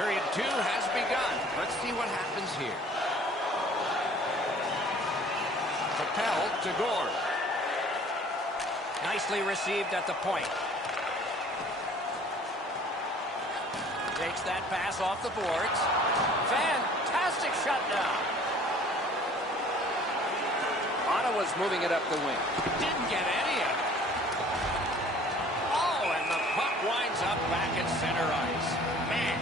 Period 2 has begun. Let's see what happens here. Papel to Gord. Nicely received at the point. Takes that pass off the boards. Fantastic shutdown. Ottawa's moving it up the wing. Didn't get any of it. Oh, and the puck winds up back at center ice. Man.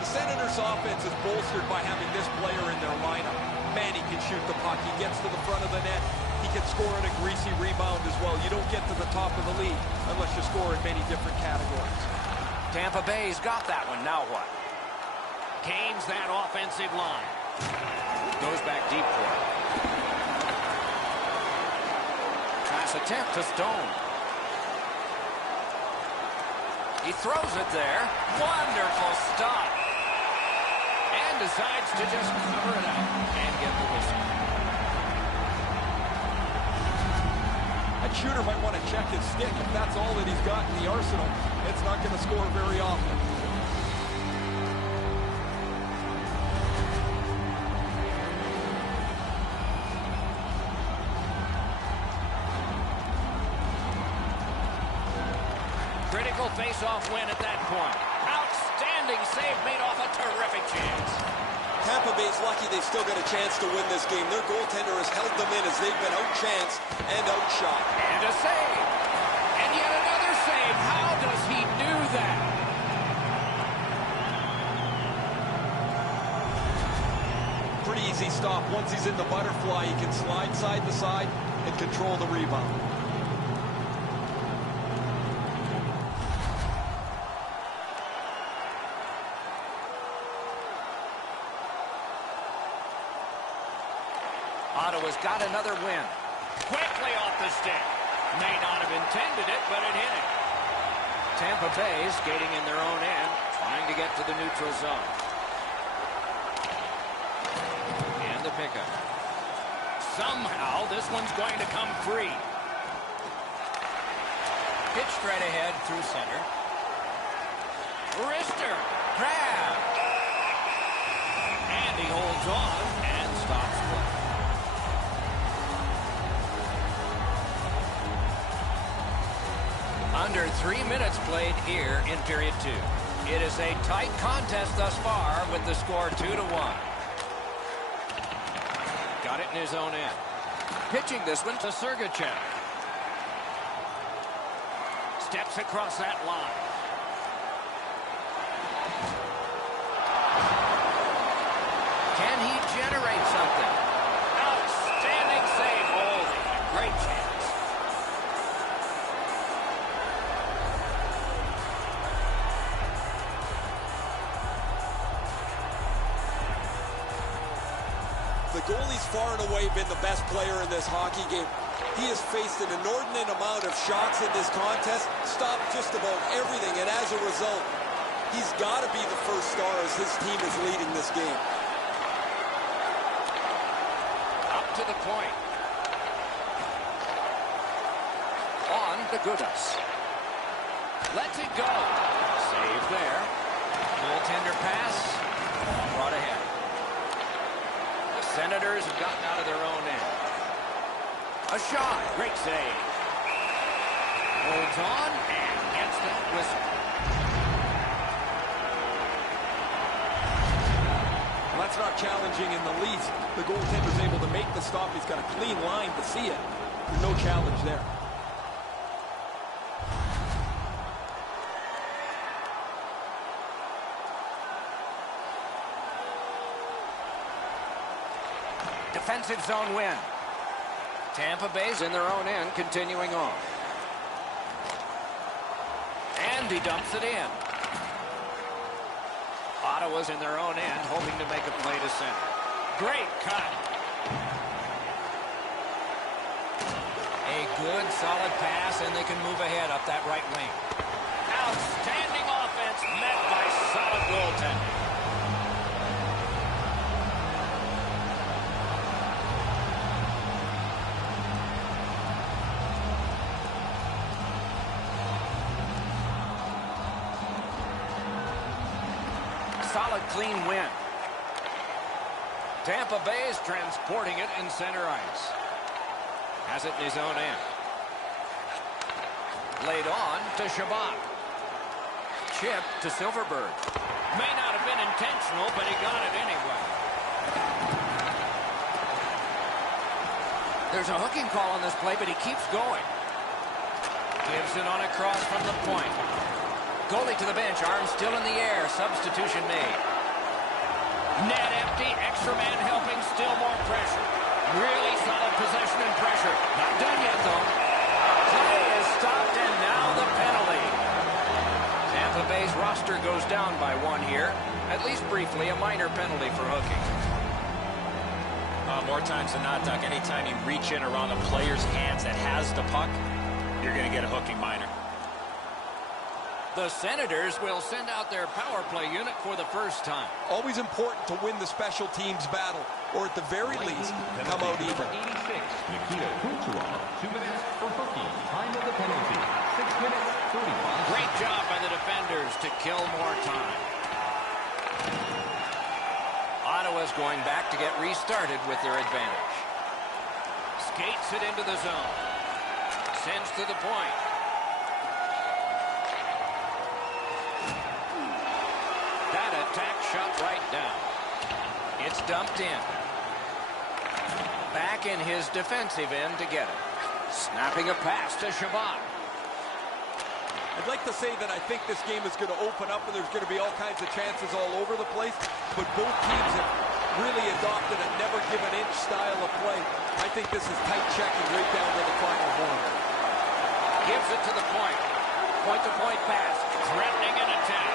The Senators' offense is bolstered by having this player in their lineup. Man, he can shoot the puck. He gets to the front of the net. He can score in a greasy rebound as well. You don't get to the top of the league unless you score in many different categories. Tampa Bay's got that one. Now what? Gains that offensive line. Goes back deep for it. Pass attempt to Stone. He throws it there. Wonderful stop. And decides to just cover it up and get the whistle. A shooter might want to check his stick. If that's all that he's got in the arsenal, it's not going to score very often. Critical face-off win at that point. Outstanding save made off a terrific chance. Tampa Bay's lucky they've still got a chance to win this game. Their goaltender has held them in as they've been outchanced and outshot. And a save. And yet another save. How does he do that? Pretty easy stop. Once he's in the butterfly, he can slide side to side and control the rebound. Ottawa's got another win. Quickly off the stick. May not have intended it, but it hit him. Tampa Bay skating in their own end, trying to get to the neutral zone. And the pickup. Somehow, this one's going to come free. Pitch straight ahead through center. Wrister. Grab. And he holds on and stops play. Under 3 minutes played here in period 2. It is a tight contest thus far with the score 2-1. Got it in his own end. Pitching this one to Sergachev. Steps across that line. Can he generate something? Outstanding save. Oh, they had a great chance. The goalie's far and away been the best player in this hockey game. He has faced an inordinate amount of shots in this contest, stopped just about everything, and as a result, he's got to be the first star as his team is leading this game. Up to the point. On to Gudas. Lets it go. Save there. Goaltender pass. Brought ahead. Senators have gotten out of their own end. A shot. Great save. Holds on and gets that whistle. Well, that's not challenging in the least. The goaltender's able to make the stop. He's got a clean line to see it. There's no challenge there. Defensive zone win. Tampa Bay's in their own end, continuing on. And he dumps it in. Ottawa's in their own end, hoping to make a play to center. Great cut. A good, solid pass, and they can move ahead up that right wing. Outstanding offense met by solid goaltending. solid, clean win. Tampa Bay is transporting it in center ice. Has it in his own end. Laid on to Shabbat. Chip to Silverberg. May not have been intentional, but he got it anyway. There's a hooking call on this play, but he keeps going. Gives it on a cross from the point. Goalie to the bench, arms still in the air. Substitution made. Net empty, extra man helping, still more pressure. Really solid possession and pressure. Not done yet, though. Play is stopped, and now the penalty. Tampa Bay's roster goes down by one here. At least briefly, a minor penalty for hooking. More times than not, Doc, anytime you reach in around a player's hands that has the puck, you're going to get a hooking minor. The Senators will send out their power play unit for the first time. Always important to win the special teams battle, or at the very least, come out even. 86, Nikita Kucherov, 2 minutes for hooking. Time of the penalty, 6 minutes, 35. Great job by the defenders to kill more time. Ottawa's going back to get restarted with their advantage. Skates it into the zone. Sends to the point. That attack shot right down. It's dumped in. Back in his defensive end to get it. Snapping a pass to Shabbat. I'd like to say that I think this game is going to open up and there's going to be all kinds of chances all over the place, but both teams have really adopted a never-give-an-inch style of play. I think this is tight checking right down to the final horn. Gives it to the point. Point-to-point pass. Threatening an attack.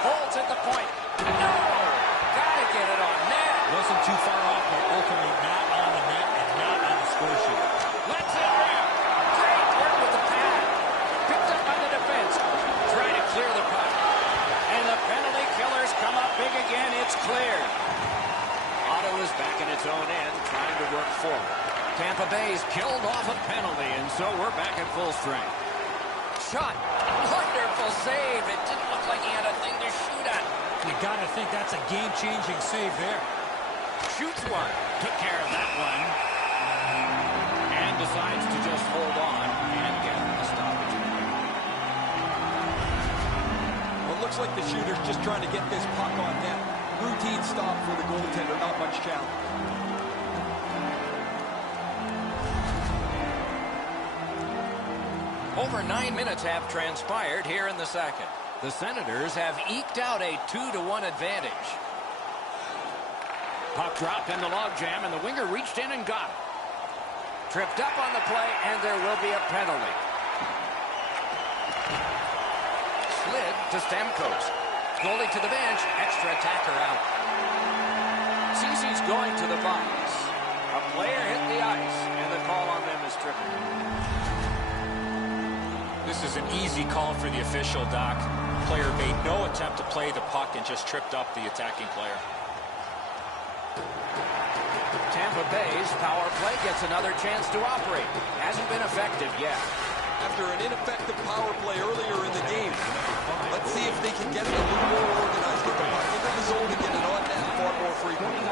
Holds at the point. No! Gotta get it on net. Wasn't too far off, but ultimately not on the net and not on the score sheet. Let's it rip. Great work with the pad. Picked up by the defense. Try to clear the puck. And the penalty killers come up big again. It's cleared. Ottawa's back in its own end, trying to work forward. Tampa Bay's killed off a penalty, and so we're back at full strength. Shot. Wonderful save. It didn't look like he had a thing to shoot at. You got to think that's a game-changing save there. Shoots one. Took care of that one. And decides to just hold on and get a stoppage. Well, it looks like the shooter's just trying to get this puck on net. Routine stop for the goaltender, not much challenge. Over 9 minutes have transpired here in the second. The Senators have eked out a 2-1 advantage. Puck dropped in the logjam, and the winger reached in and got it. Tripped up on the play, and there will be a penalty. Slid to Stamkos. Goalie to the bench, extra attacker out. Cece's going to the box. A player hit the ice, and the call on them is tripping. This is an easy call for the official, Doc. Player made no attempt to play the puck and just tripped up the attacking player. Tampa Bay's power play gets another chance to operate. Hasn't been effective yet. After an ineffective power play earlier in the game, let's see if they can get it a little more organized. Get the puck into the zone and get it on net far more frequently.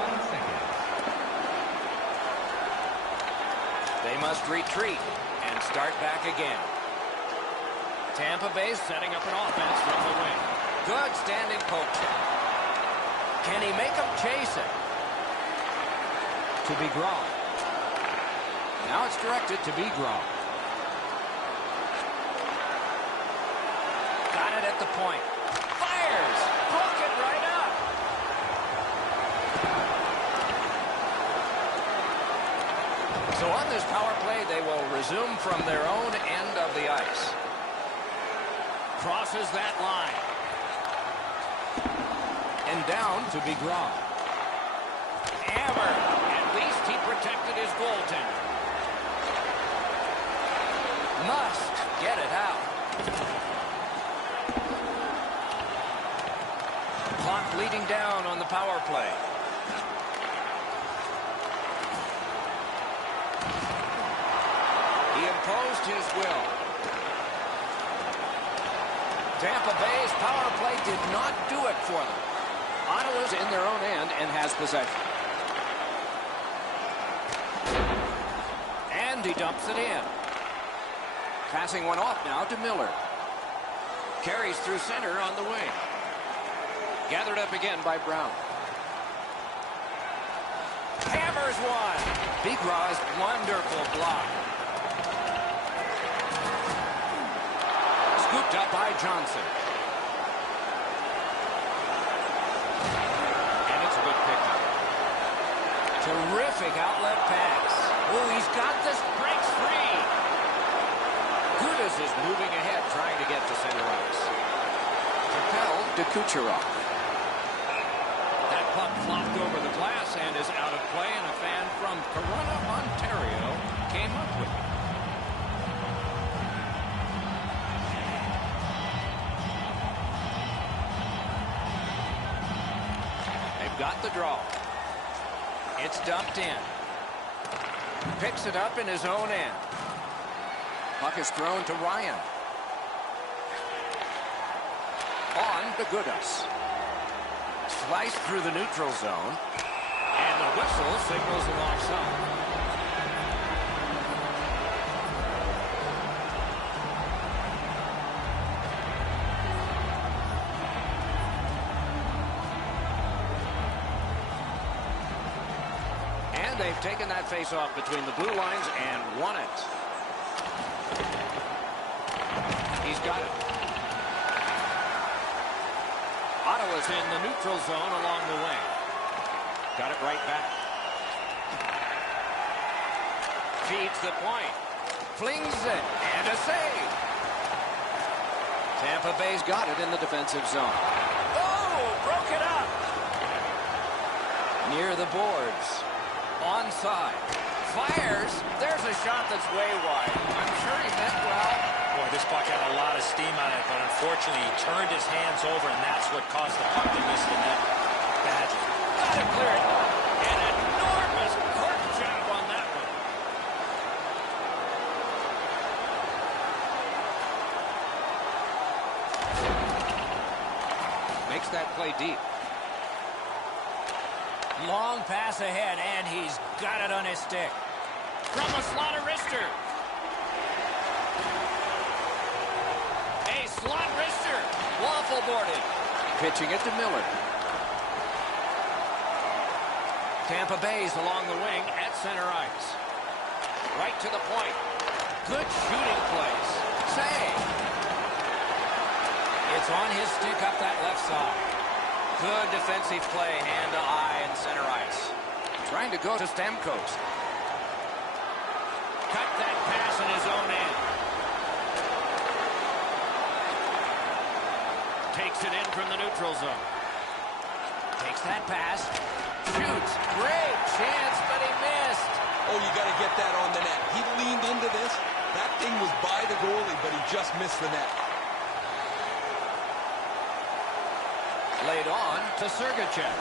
They must retreat and start back again. Tampa Bay setting up an offense from the wing. Good standing poke check. Can he make them chase it? To Begrom. Now it's directed to Begrom. Got it at the point. Fires! Hook it right up! So on this power play, they will resume from their own end of the ice. Crosses that line. And down to Begrom. Hammer. At least he protected his goaltender. Must get it out. Clock leading down on the power play. He imposed his will. Tampa Bay's power play did not do it for them. Ottawa's in their own end and has possession. And he dumps it in. Passing one off now to Miller. Carries through center on the wing. Gathered up again by Brown. Hammers one. Bigraw's wonderful block. Scooped up by Johnson. And it's a good pickup. Terrific outlet pass. Oh, he's got this. Breaks free. Gudas is moving ahead, trying to get to center ice. Propelled to Kucherov. That puck flopped over the glass and is out of play, and a fan from Corona, Ontario, came up with it. They've got the draw. It's dumped in. Picks it up in his own end. Puck is thrown to Ryan. On to Gudas. Sliced through the neutral zone. And the whistle signals him offside. And they've taken that face-off between the blue lines and won it. He's got it. Ottawa's in the neutral zone along the wing. Got it right back. Feeds the point. Flings it. And a save. Tampa Bay's got it in the defensive zone. Oh! Broke it up. Near the boards. Onside. Fires. There's a shot that's way wide. I'm sure he meant well. Boy, this puck had a lot of steam on it, but unfortunately he turned his hands over, and that's what caused the puck to miss the net badly. Got it cleared. An enormous cork job on that one. Makes that play deep. Long pass ahead, and he's got it on his stick. From a slot wrister. A slot wrister. Waffle boarded. Pitching it to Miller. Tampa Bay's along the wing at center ice. Right to the point. Good shooting place. Save. It's on his stick up that left side. Good defensive play, hand to eye and center ice. Trying to go to Stamkos. Cut that pass in his own end. Takes it in from the neutral zone. Takes that pass. Shoots. Great chance, but he missed. Oh, you got to get that on the net. He leaned into this. That thing was by the goalie, but he just missed the net. Laid on to Sergachev.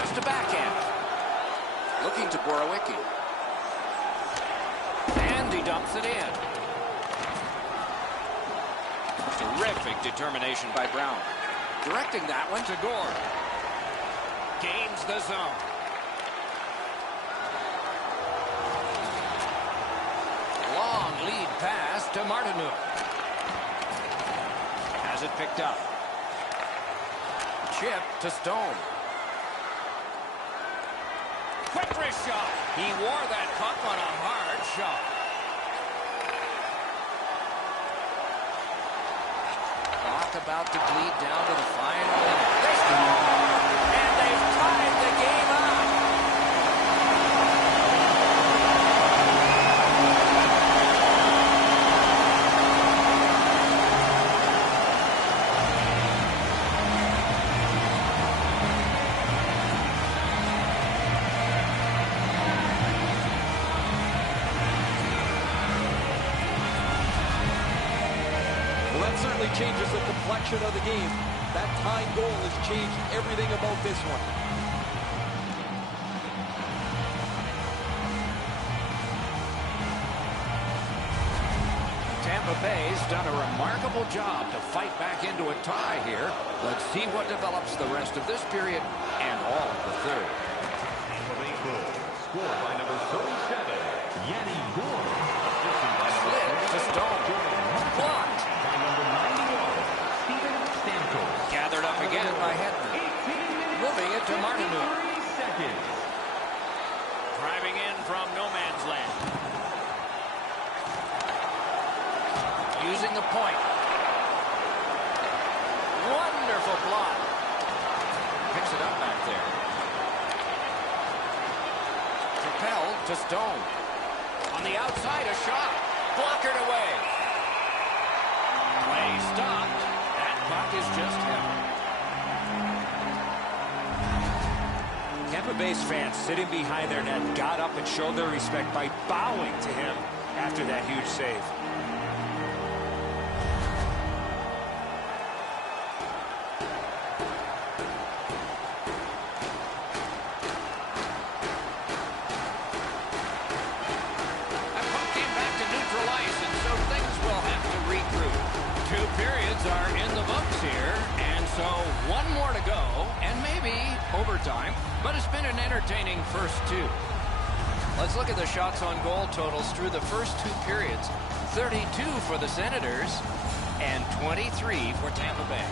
Just a backhand. Looking to Borowicki. And he dumps it in. Terrific determination by Brown. Directing that one to Gore. Gains the zone. Long lead pass to Martinook. Has it picked up. Chip to Stone. Quick wrist shot. He wore that puck on a hard shot. Clock about to bleed down to the final minute. They score! And they've tied the game up. Certainly changes the complexion of the game. That tying goal has changed everything about this one. Tampa Tampa Bay's done a remarkable job to fight back into a tie here. Let's see what develops the rest of this period and all of the third. Tampa Bay goal, scored by number 37, Yanni Gourde. Assisted by number Slid to 24, Stone. Blocked. by number 91, Steven Stamkos. Gathered up again by Hedman. 18 minutes, Moving it to Martineau. 53 seconds. Driving in from no man's land. Using the point. Wonderful block. Picks it up back there. Propelled to Stone. On the outside, a shot. Blockered away. Play stopped. That puck is just held. Tampa Bay's fans sitting behind their net got up and showed their respect by bowing to him after that huge save. That puck came back to neutral ice, and so things will have to regroup. 2 periods are in the books here, and so one more to go, and maybe overtime, but it's been an entertaining first 2. Let's look at the shots on goal totals through the first 2 periods. 32 for the Senators and 23 for Tampa Bay.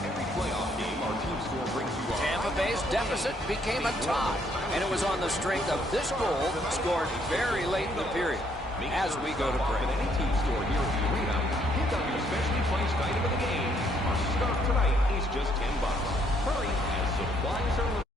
Every playoff game, our team score brings you our Tampa Bay's deficit became a tie, and it was on the strength of this goal scored very late in the period. As we go to break. At any team store here at the arena, pick up your specially priced item of the game. Our scarf tonight is just $10. Hurry, as supplies are limited.